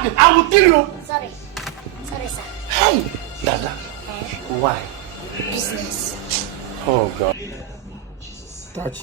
happened? I will kill you. Sorry. Sorry, sir. Hey, Dada. Why? Business. Oh, God. Touch.